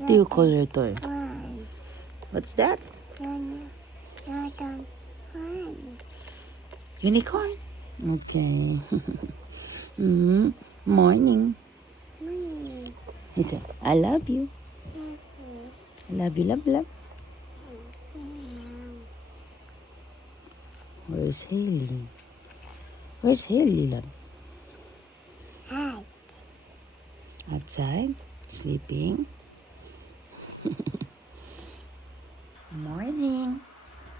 What do you call your toy? One. What's that? One. Unicorn? Okay. Morning. One. He said, I love you. I love you, love. Where's Haley? Where's Haley, love? Hi. Outside? Sleeping? Morning.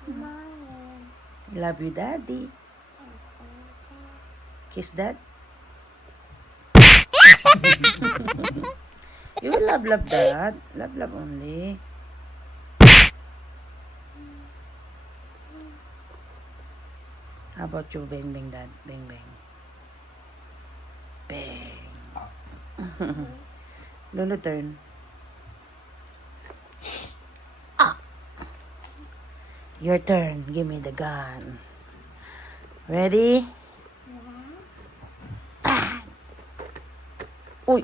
Morning. Love you, Daddy. Kiss Dad. You will love Dad. Love only. How about you, bang, Dad? Bang. Bang. Lolo turn. Your turn. Give me the gun. Ready? Uy!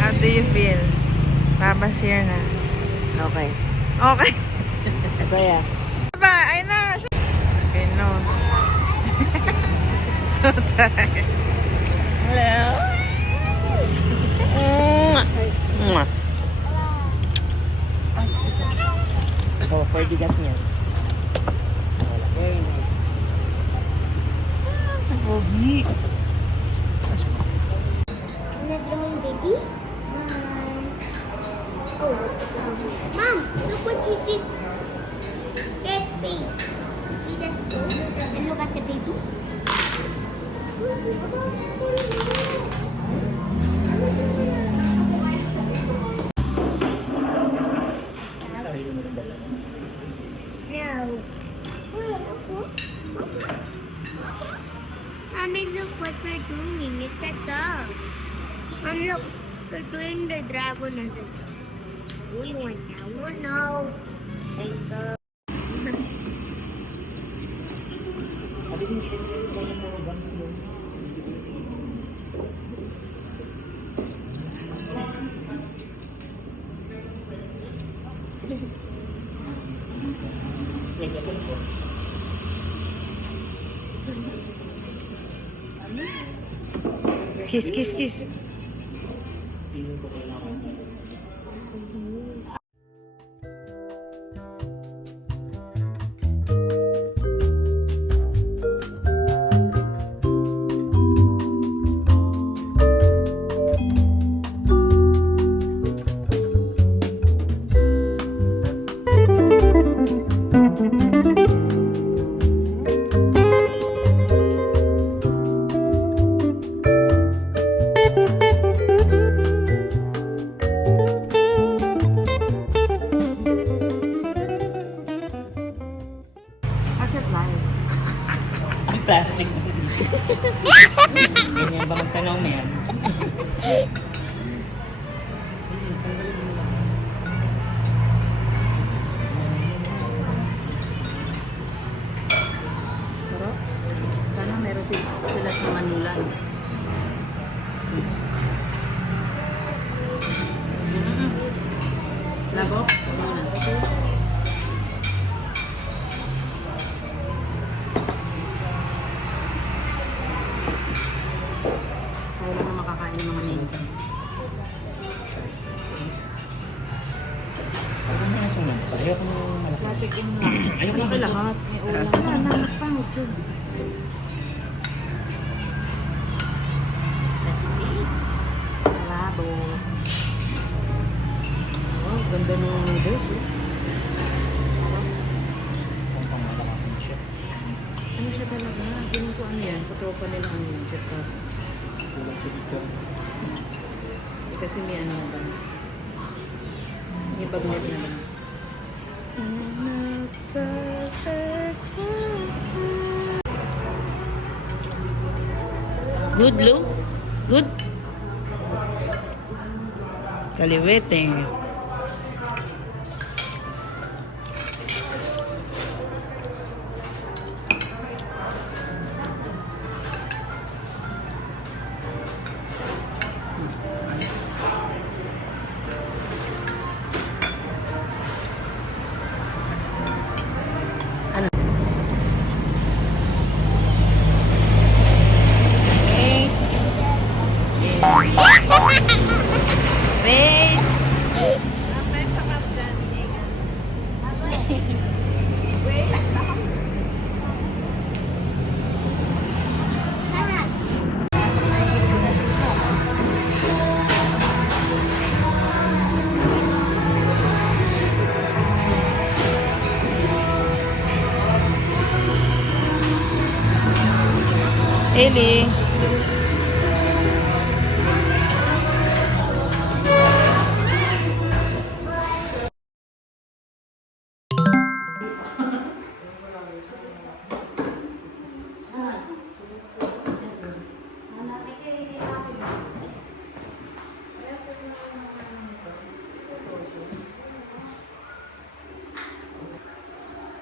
How do you feel? Papa's here na. Okay. Okay. Saya. Ba, ay na. Okay, no. So tired. Hello. Mwah. So, for bigat niya. Very nice. Pogi. Another one, baby. Oh, Mom, look what you did. That face. See the spoon? And look at the babies. No. Mommy, look what we're doing. It's a dog. Mom, look. We're doing the dragon as a dog. We want that one. No. Thank God. Kiss. Ang plastic. Ganyan ba ang tanong na yan? Sarap. Sana meron sila sa Manila. Labok? Muna. Kaya lang na makakain ng mga nails. Ano yung sunod? Ayoko nung malaki. Chatikin lang. Ayoko Ayoko nung lahat. May ulam. Sana, mas pangit yun. Labo. Oh, ganda ng noodles. Pang malakas ng chef. Ano siya talaga? Ganun ko ano yan. Katropa nila ano yan. Chef ka. Tulad sa dito. Kasi may ano na ba? May bagnet na ba? Good, Lu? Good? Kaliwete. Wait! Eli.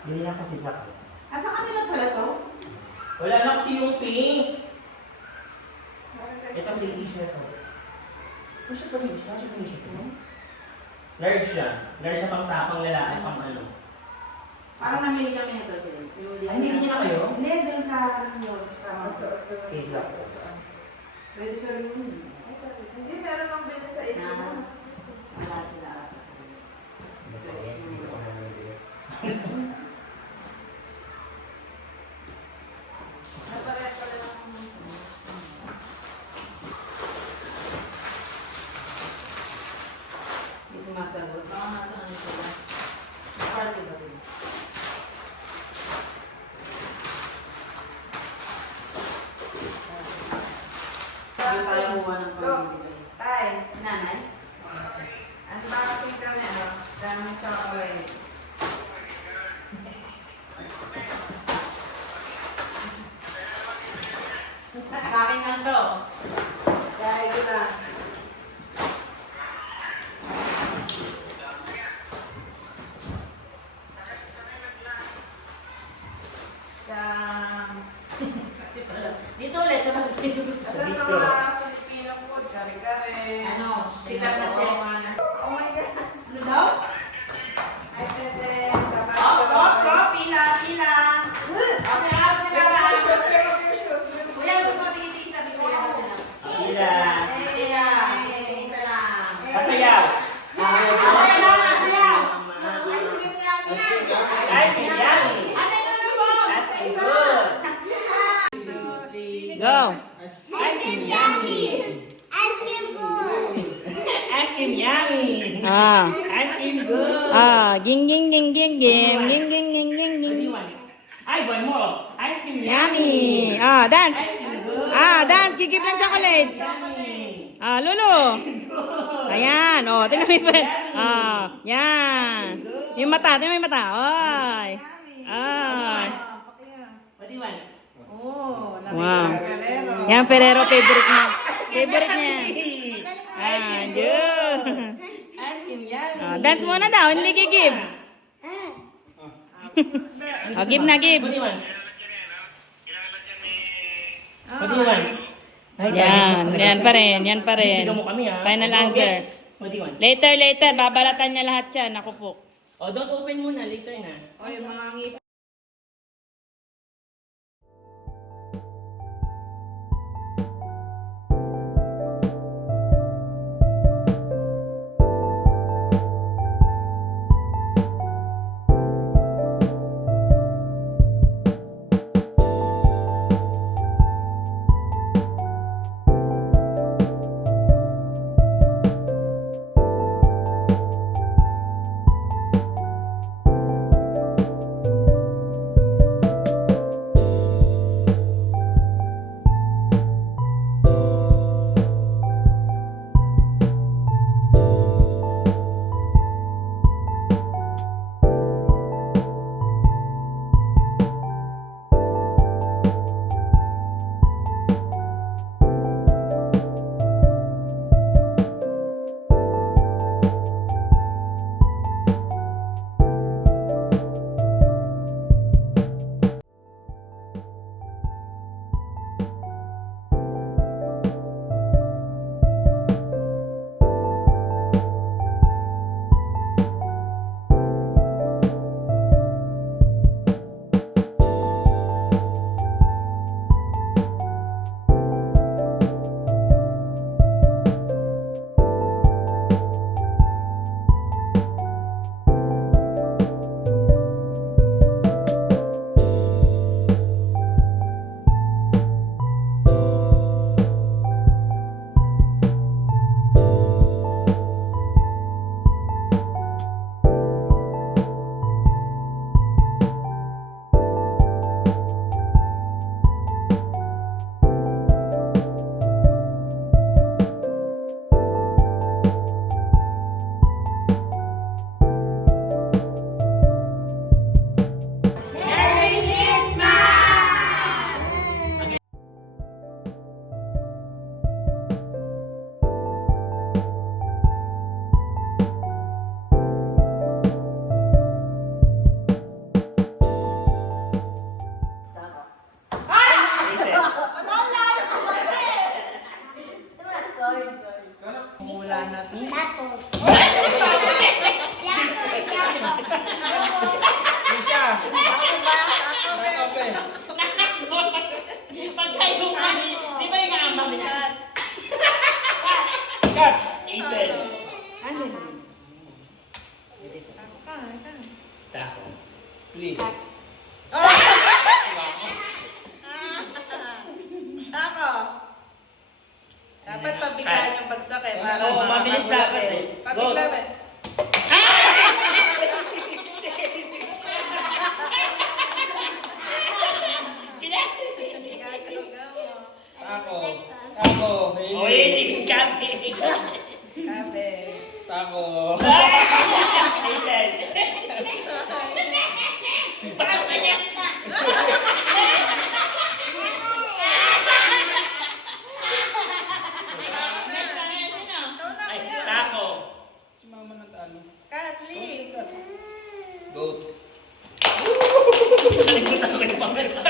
Hindi na kasi sakit. Ah, sa kanila pala to? Wala na kasi yung pink. Ito pink issue ito. Ano siya pang issue? Ano siya pang issue ito? Large yan. Large sa pang lalaki, pang ano. Parang namili kami nito sila. Ay, hindi niya na kayo? Hindi, dun sa Kesa. Pwede siya rin yun. Hindi, meron ang bilhin sa H&M. Wala sila. Hindi sumasagot. Baka nasa ano sila. Party ba sila? Hindi tayo kuha ng pamilya. Tay, Nanay? ang bakasing kami, ano? Daming chocolate. Kain lang to. Dahil ko lang. Sa... Kasi pala. Dito ulit sa bagay. Sa mga Filipino food, kare-kare. Ano? Sila na siya. Oh my God. Ano daw? Ay, tete, Pila, pila. Okay, Kuya, kung mabigit kita, bigyan ko na. Sila. Pila. Pila lang. Kasayaw. Ice cream yummy. Ice cream good. Go! Ice cream yummy. Ice cream yummy. Ah. Ice cream good. Ging. Ging. What do you want? Ay, one more. Ice cream yummy. Yummy. Dance. Ice cream good. Dance. Gigib ng chocolate. Yummy. Lulu. Ayan. Tingnan mo yung yan. Yung mata. Tingnan mo yung mata. Ay. What do you want? Oh, Wow. Ferrero. Yan, Ferrero. Favorite niya. Favorite niya. Yun. Ice cream yummy. Dance muna daw. Hindi gigib. Give na, give. What do you want? What do you want? Ay, Yan pa rin. Bibigyan mo kami, ha? Final Okay. answer. What do you want? Later. Babalatan niya lahat yan. Ako po. Oh, don't open muna. Later na. Oh, yung mga ngipin. Pagkayo nga, di ba yung ama niya? Cut! Hazel. Ano? Tako. Please. Ako. Dapat pabiglaan yung bagsak eh. Para Oo, mabilis dapat eh. Pabiglaan. Tako. Tako. Oy, kami. Kabe. Tako. Hazel. Ay, tako. Si mama ng talo. Katli. Goat. Nalimutan ko yung pamela.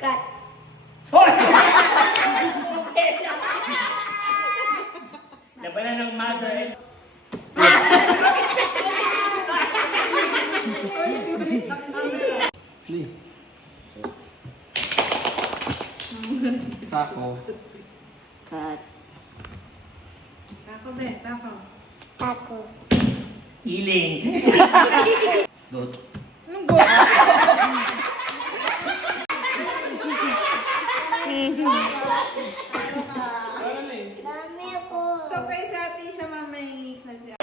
Cut. Labanan ng mother and... Please. Tako. Cut. Tako be. Tako. Taco. Healing. Good. Anong go? Dami ako. So kay sa ati siya mamay na siya.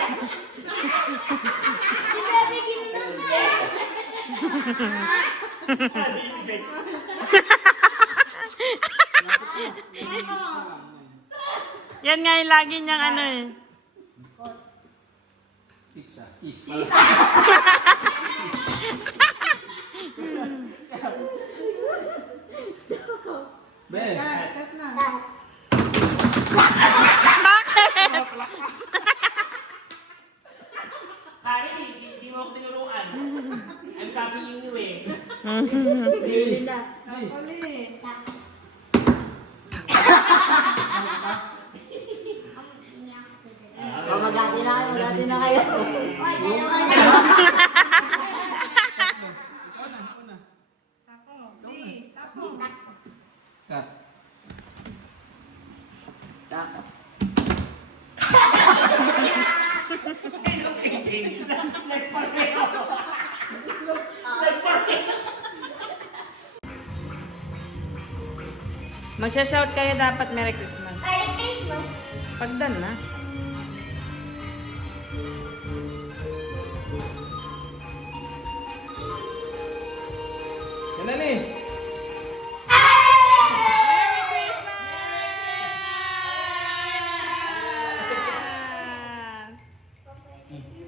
Yan nga yung lagi niyang ano eh. Pizza. Cheese. Ben. Cut na. Kari, di mo ako tinuruan. I'm copying you eh. Uli. Magati na kayo. Oy, dalawa na. Tako. Di. Tako. Cut. Tako. Magsha-shout kayo dapat Merry Christmas. Merry Christmas. Pagdan na. Yan na ni.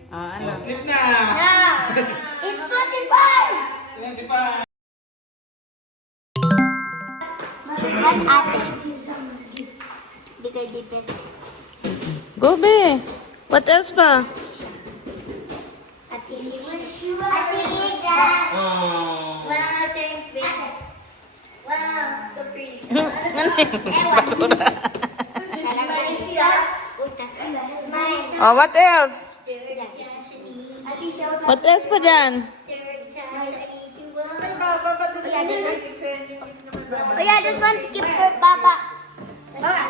Ano? Sleep na. Ah, it's 25. 25. At ate. Di kayo dipin. Go be. What else pa? Ate Lisha. Ate Lisha. Oh. Wow, thanks, baby. Wow, so pretty. Ewan. Marisha. Uta. Smile. Oh, what else? Ate Lisha. What else pa dyan? Oh yeah, this one skip for Baba. Baba.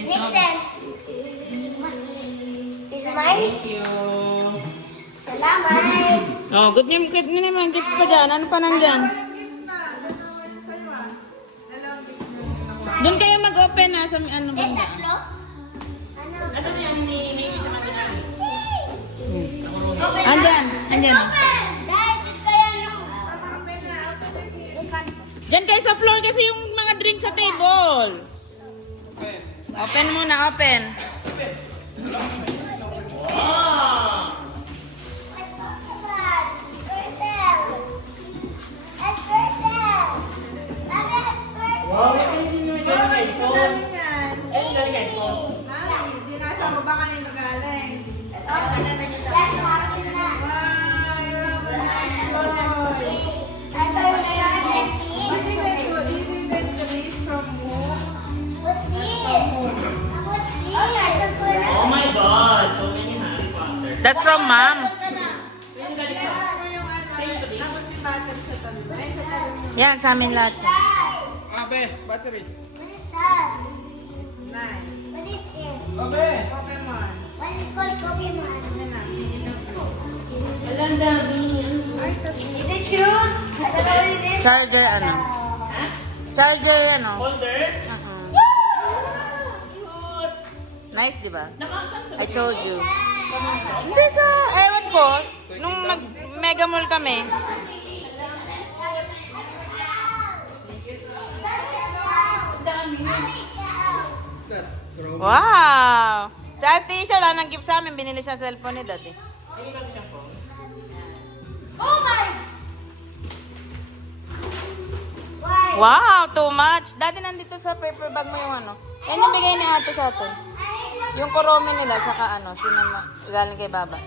Nixon. This is mine. Thank you. Salamat. Oh, good nyo naman. Gifts pa dyan. Ano pa nandyan? Doon kayo mag-open na sa ano ba? Tatlo? Ano? Asan yung ni sa kanila? Andyan. Andyan. Guys, it's kaya nung... Diyan kayo sa floor kasi yung mga drinks sa table. Open muna, open. Wow, may sino yung headphones? Eh, galing headphones. Hindi nasa mo ba kanino galing? Yes, akin na. Wow, you're a nice boy. Ay, pero kaya sexy. That's from mom. Yan, sa amin lahat. What is that? What is it? Pokemon. What is called Pokemon? Is it shoes? I don't know what it is. Charger, ano? Charger, ano? Holder? Nice, di ba? Nakasan I told you. Hindi sa, ewan ko, nung nag-mega mall kami. Wow! Sa ate siya lang nang gift sa amin, binili siya cellphone ni Daddy. Oh my! Wow, too much. Dati nandito sa paper bag mo yung ano. Yan yung bigay ni ate sa atin. Yung kurome nila, saka ano, sinama, galing kay Baba.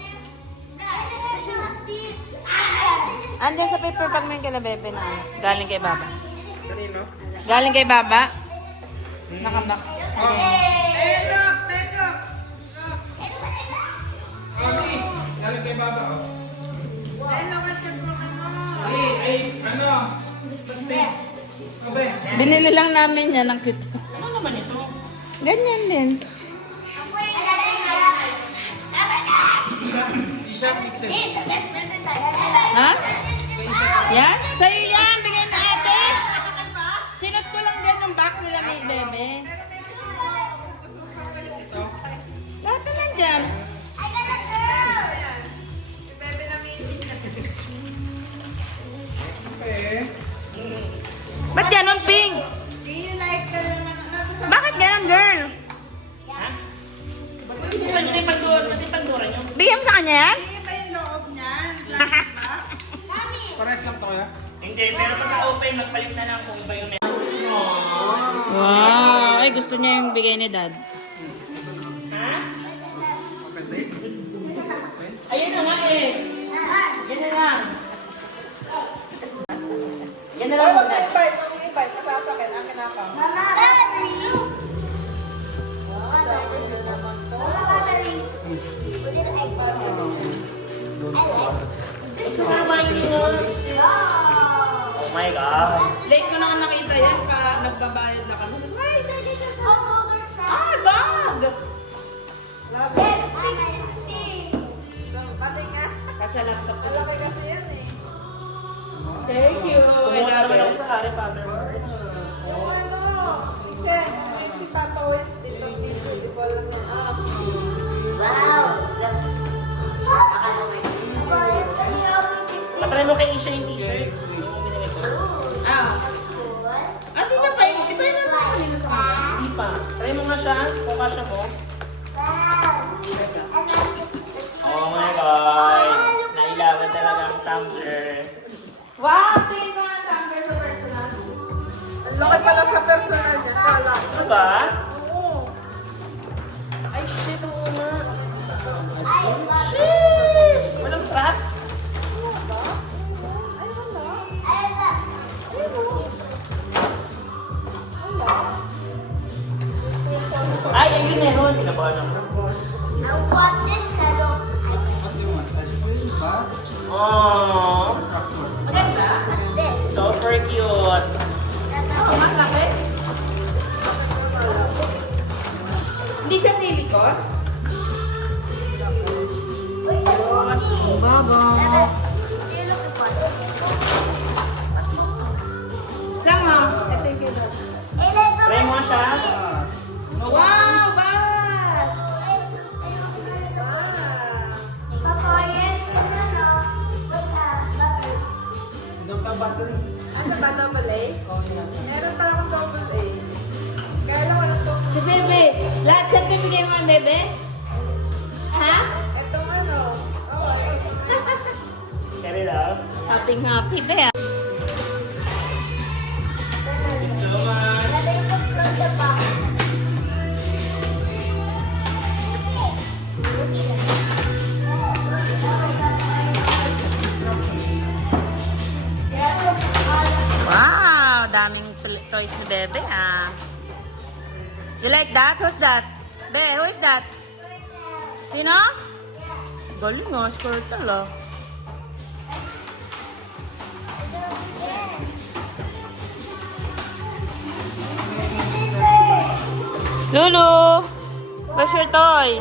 Andyan sa paper bag mo yung kila Bebe na ano, galing kay Baba. Galing kay Baba. Nakabox. Binili lang namin yan ng cute. Ano naman ito? Ganyan din. He's the best present I ever. Ha? Yan? Sa'yo yan, bigyan na ate. Sinot ko lang din yung box nila ni Bebe. Lahat naman dyan. I got a girl. Ba't ganon, Pink? Bakit ganon, girl? Gusto nyo na yung Pandora, kasi Pandora nyo. Bigyan mo sa kanya yan? Pares lang to kaya? Hindi, pero pagka-open, magpalit na lang kung ba yung Wow! Ay, gusto niya yung bigay ni Dad. Ayun na nga eh. Yan na lang. Yan na lang muna. Oh my God. Late ko na nakita yan, nagbabayad na kami. Ah, bag! Kasi laptop ko. Thank you. Kumuha naman ako sa Harry Potter. Patry mo kay Isha yung t-shirt. Yung binili ko. Di ba pa yun? Ito yun ang kanina sa kanya. Hindi pa. Try mo nga siya. Kung kasya mo. Oh my God. Nailaban talaga ang tumbler. Wow! Tingin ko ang tumbler sa personal. Ang laki pala sa personal niya, kala. Ano ba? Oo. Ay, shit. Oo nga. Shit! Walang strap? Ay, ayun meron. Kinabahan ako. I want this shadow. Aww. Maganda? What's this? Super cute. Oo, ang laki. Hindi siya silicone? Baba. Do you look at Lang ha. Try mo nga siya. Wow! Bash! Papa, yes, no. Asa ba double A? Meron pa akong double A. Kaya lang wala to. Si Bebe, lahat siya bibigay mo ang Bebe? Ha? Itong ano. Oo, ayun. Carry love. Happy happy be. Thank you so much. Let me put the box. Wow! Daming toys ni Bebe ah. You like that? Who's that? Be, who is that? Sino? Galing ah, Squirtle ah. Lulu! Where's your toy?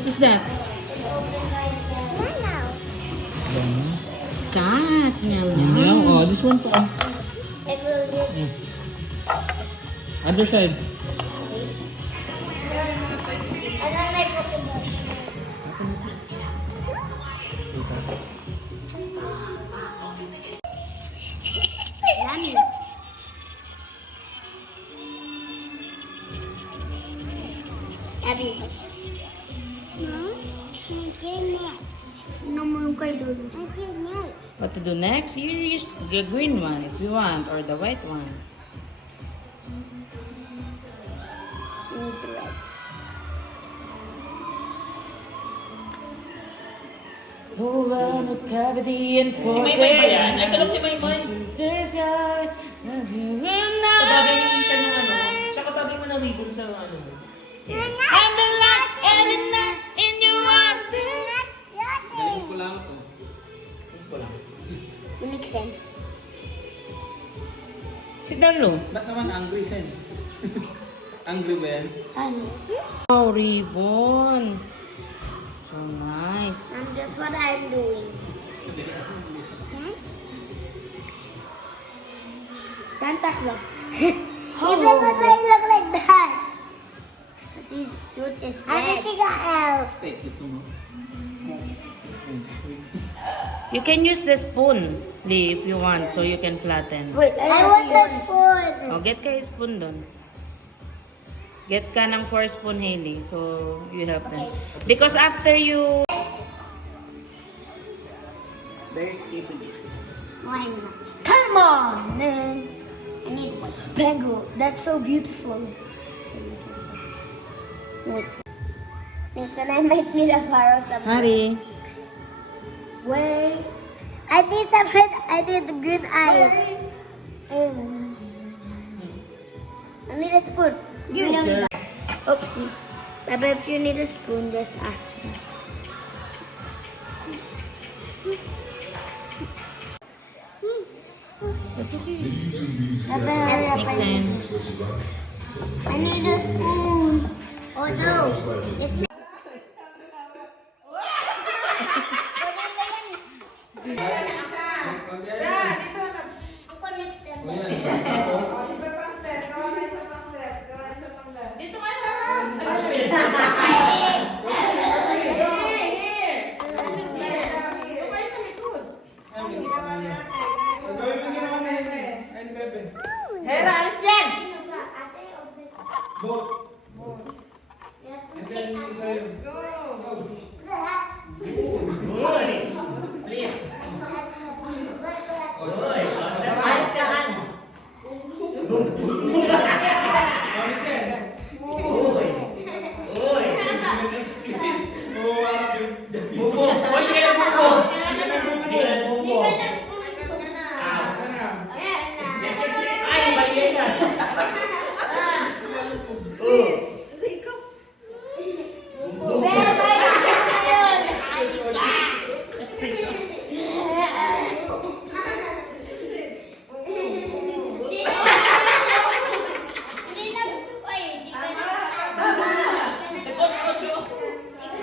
What's that? Cat. Meow meow. Oh, this one to. It will get Other side. I don't like Pokemon. Yummy. Abby. No, no more kay Lulu. What to do next? You use the green one if you want, or the white one. Need red. Go around the cavity and Si Maymay ba yan? Ay, kalap si Maymay. There's a... Kabagay ni Isha ng ano. Siya kabagay mo ng ribbon sa ano. I'm the last element in your heart. Galing ko lang to. Since ko lang. Si Mixen. Sit down, Lu. Ba't naman angry sen? Angry ba yan? Ano? Oh, ribbon. So nice. And guess what I'm doing? Santa Claus. Even when I look like that. His suit is red. I'm making an elf. Steak gusto mo? You can use the spoon, Lee, if you want, so you can flatten. Wait, I want the spoon. Oh, get ka yung spoon doon. Get ka ng 4 spoon, Hailey, so you have them. Because after you... There's Stephen. Why not? Come on, man. I need one. Pengu, that's so beautiful. Next time I might need a borrow something. Hari. Wait. I need something. I need the green eyes. I need a spoon. Give me. Oopsie. But if you need a spoon, just ask me. That's okay. Makes sense. I need a spoon. Oh no. This Ako next step. Gawin mo ginawa na Bebe. Ay, ni Bebe. Hera, alis dyan! Boat. And then, sa'yo. Uy! Split. Uy! Alis ka, An. Gamit sen. Uy! Uy! Oo, Bubo! Uy, hindi ka na bubo! Hindi ka na bubo! Ay, mali na!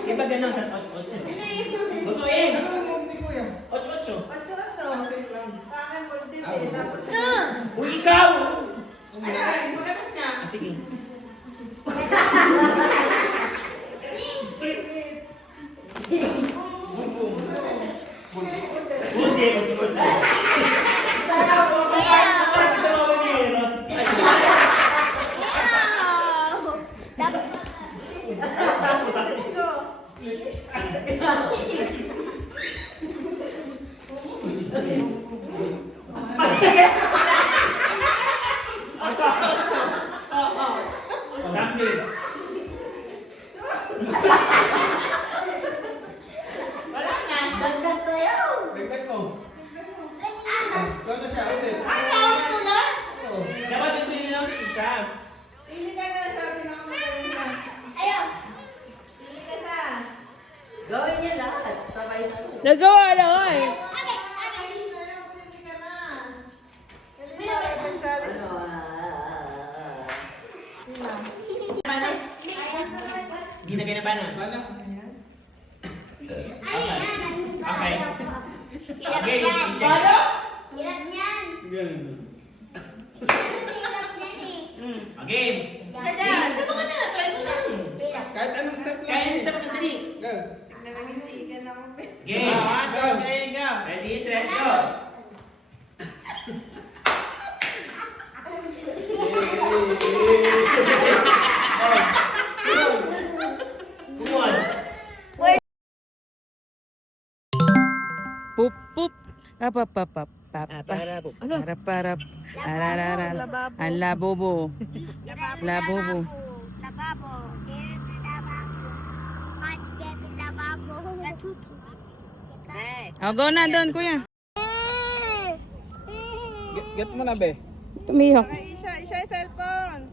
Di ba ganun? Busuin! Ocho-ocho! Uy, ikaw! Ah, sige. Buti, buti. Gawin niya lahat. Sabay-sabay. Nagawa na ko eh. Hindi na kayo na paano? Paano? Okay. Okay, Hirap niyan. Ganun. Hirap niyan eh. Game. Hirap. Kahit anong step lang. Kaya yung step na dali. Go. Game. Go. Ready, set, go. Come on. Pup, pup. Apapapap. Ano? Parap. Ararara. Ang labobo. Labobo. Lababo. Hirap na lababo. Manigyan ng lababo. Natutu. Oh, go na doon, kuya. Get mo na, be. Tumihok. Isha yung cellphone.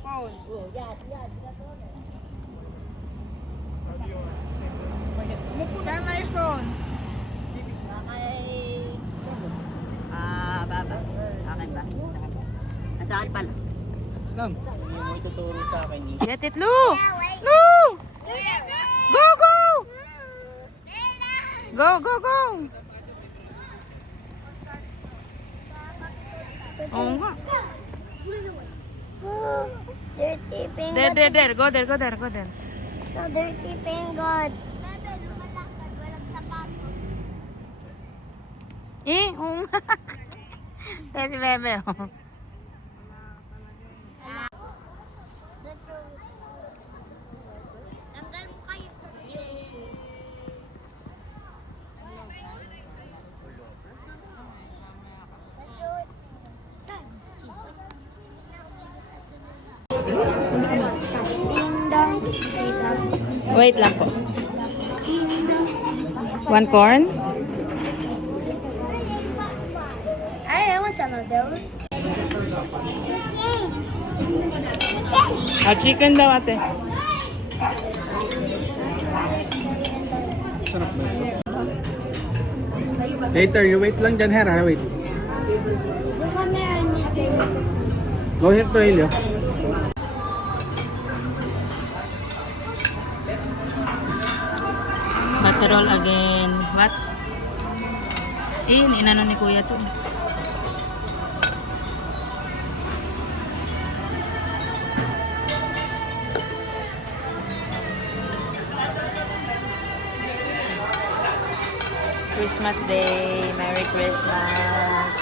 Phone. Siya may phone. Baba. Akin ba? Sa akin pala. Come. Yung ituturo sa akin ni. Get it, Lu! Lu! Go, go! Go, go, go! Oo nga. Dirty finger. There. Go there, go there, go there. No, dirty finger. Bebe, lumalakad. Walang sapatos. Oo nga. Tayo si Bebe, oh. Tanggal mo kayo sa station. Ding dong. Wait lang po. One corn? I want some of those. Chicken daw, ate. Later, you wait lang dyan, Hera. Wait. Baka meron nito. Go here to Helio. Butterroll again. What? Inano ni kuya to. Christmas Day. Merry Christmas.